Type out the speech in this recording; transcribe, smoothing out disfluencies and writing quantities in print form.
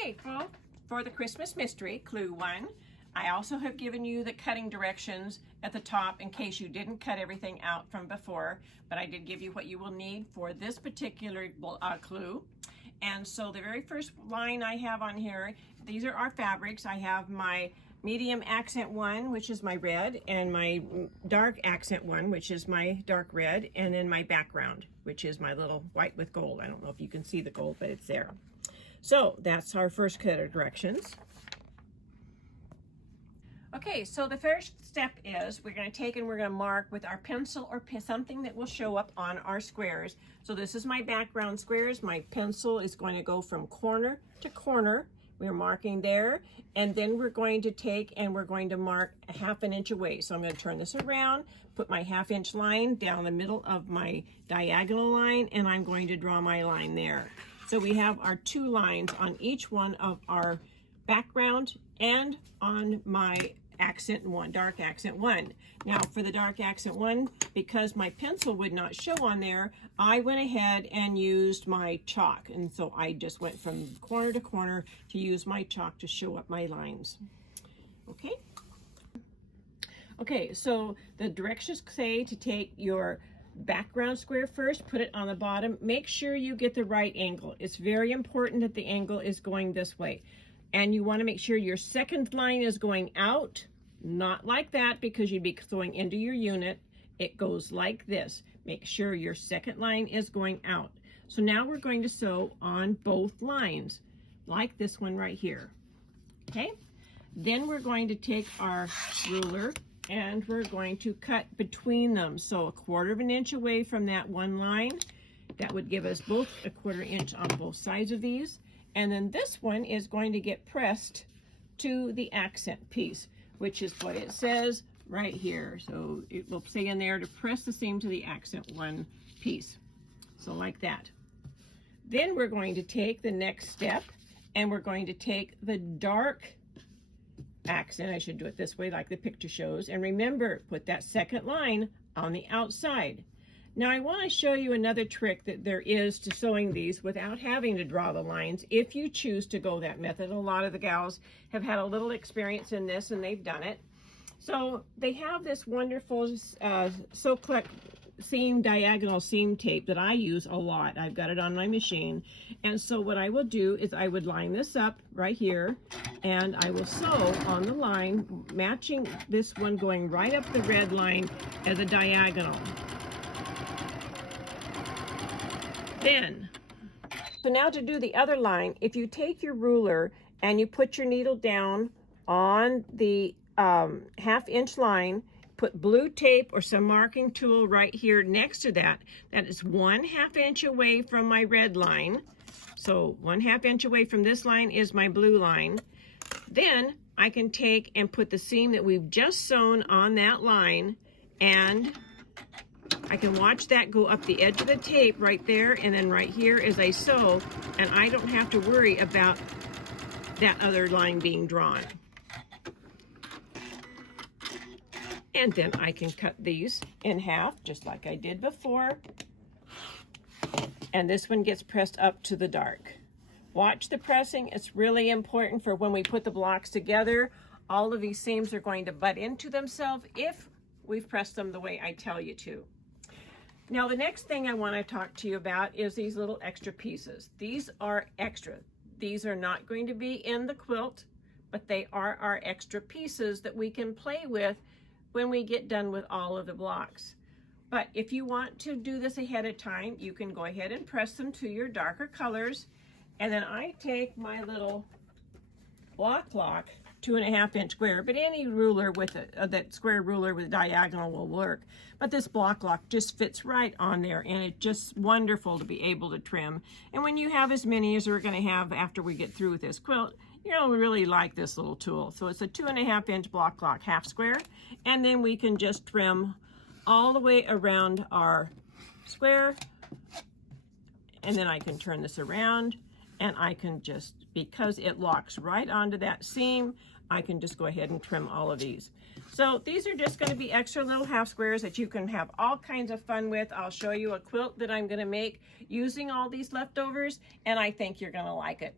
Okay, well, for the Christmas mystery, clue 1, I also have given you the cutting directions at the top in case you didn't cut everything out from before, but I did give you what you will need for this particular clue. And so the very first line I have on here, these are our fabrics. I have my medium accent one, which is my red, and my dark accent one, which is my dark red, and then my background, which is my little white with gold. I don't know if you can see the gold, but it's there. So that's our first cut of directions. Okay, so the first step is we're going to take and we're going to mark with our pencil or something that will show up on our squares. So this is my background squares. My pencil is going to go from corner to corner. We're marking there, and then we're going to take and we're going to mark a 1/2 inch away. So I'm going to turn this around, put my 1/2 inch line down the middle of my diagonal line, and I'm going to draw my line there. So we have our 2 lines on each one of our background and on my accent one, dark accent one. Now for the dark accent one, because my pencil would not show on there, I went ahead and used my chalk. And so I just went from corner to corner to use my chalk to show up my lines. Okay. Okay, so the directions say to take your background square first, put it on the bottom. Make sure you get the right angle. It's very important that the angle is going this way. And you want to make sure your second line is going out, not like that because you'd be sewing into your unit. It goes like this. Make sure your second line is going out. So now we're going to sew on both lines, like this one right here. Okay? Then we're going to take our ruler and we're going to cut between them. So 1/4 inch away from that one line. That would give us both a 1/4 inch on both sides of these. And then this one is going to get pressed to the accent piece, which is what it says right here. So it will say in there to press the seam to the accent one piece. So like that. Then we're going to take the next step and we're going to take the dark accent. I should do it this way like the picture shows. And remember, put that second line on the outside. Now I want to show you another trick that there is to sewing these without having to draw the lines if you choose to go that method. A lot of the gals have had a little experience in this and they've done it. So they have this wonderful Sew-Cluck seam, diagonal seam tape that I use a lot. I've got it on my machine. And so what I will do is I would line this up right here and I will sew on the line, matching this one going right up the red line as a diagonal. So now to do the other line, if you take your ruler and you put your needle down on the 1/2 inch line, put blue tape or some marking tool right here next to that. That is 1/2 inch away from my red line. So 1/2 inch away from this line is my blue line. Then I can take and put the seam that we've just sewn on that line, and I can watch that go up the edge of the tape right there and then right here as I sew, and I don't have to worry about that other line being drawn. And then I can cut these in half just like I did before. And this one gets pressed up to the dark. Watch the pressing. It's really important for when we put the blocks together. All of these seams are going to butt into themselves if we've pressed them the way I tell you to. Now the next thing I want to talk to you about is these little extra pieces. These are extra. These are not going to be in the quilt, but they are our extra pieces that we can play with when we get done with all of the blocks. But if you want to do this ahead of time, you can go ahead and press them to your darker colors. And then I take my little block lock, 2.5 inch square, but any ruler with that square ruler with a diagonal will work. But this block lock just fits right on there, and it's just wonderful to be able to trim. And when you have as many as we're going to have after we get through with this quilt, you'll really like this little tool. So it's a 2.5 inch block lock half square, and then we can just trim all the way around our square, and then I can turn this around and I can just, because it locks right onto that seam, I can just go ahead and trim all of these. So these are just going to be extra little half squares that you can have all kinds of fun with. I'll show you a quilt that I'm going to make using all these leftovers, and I think you're going to like it.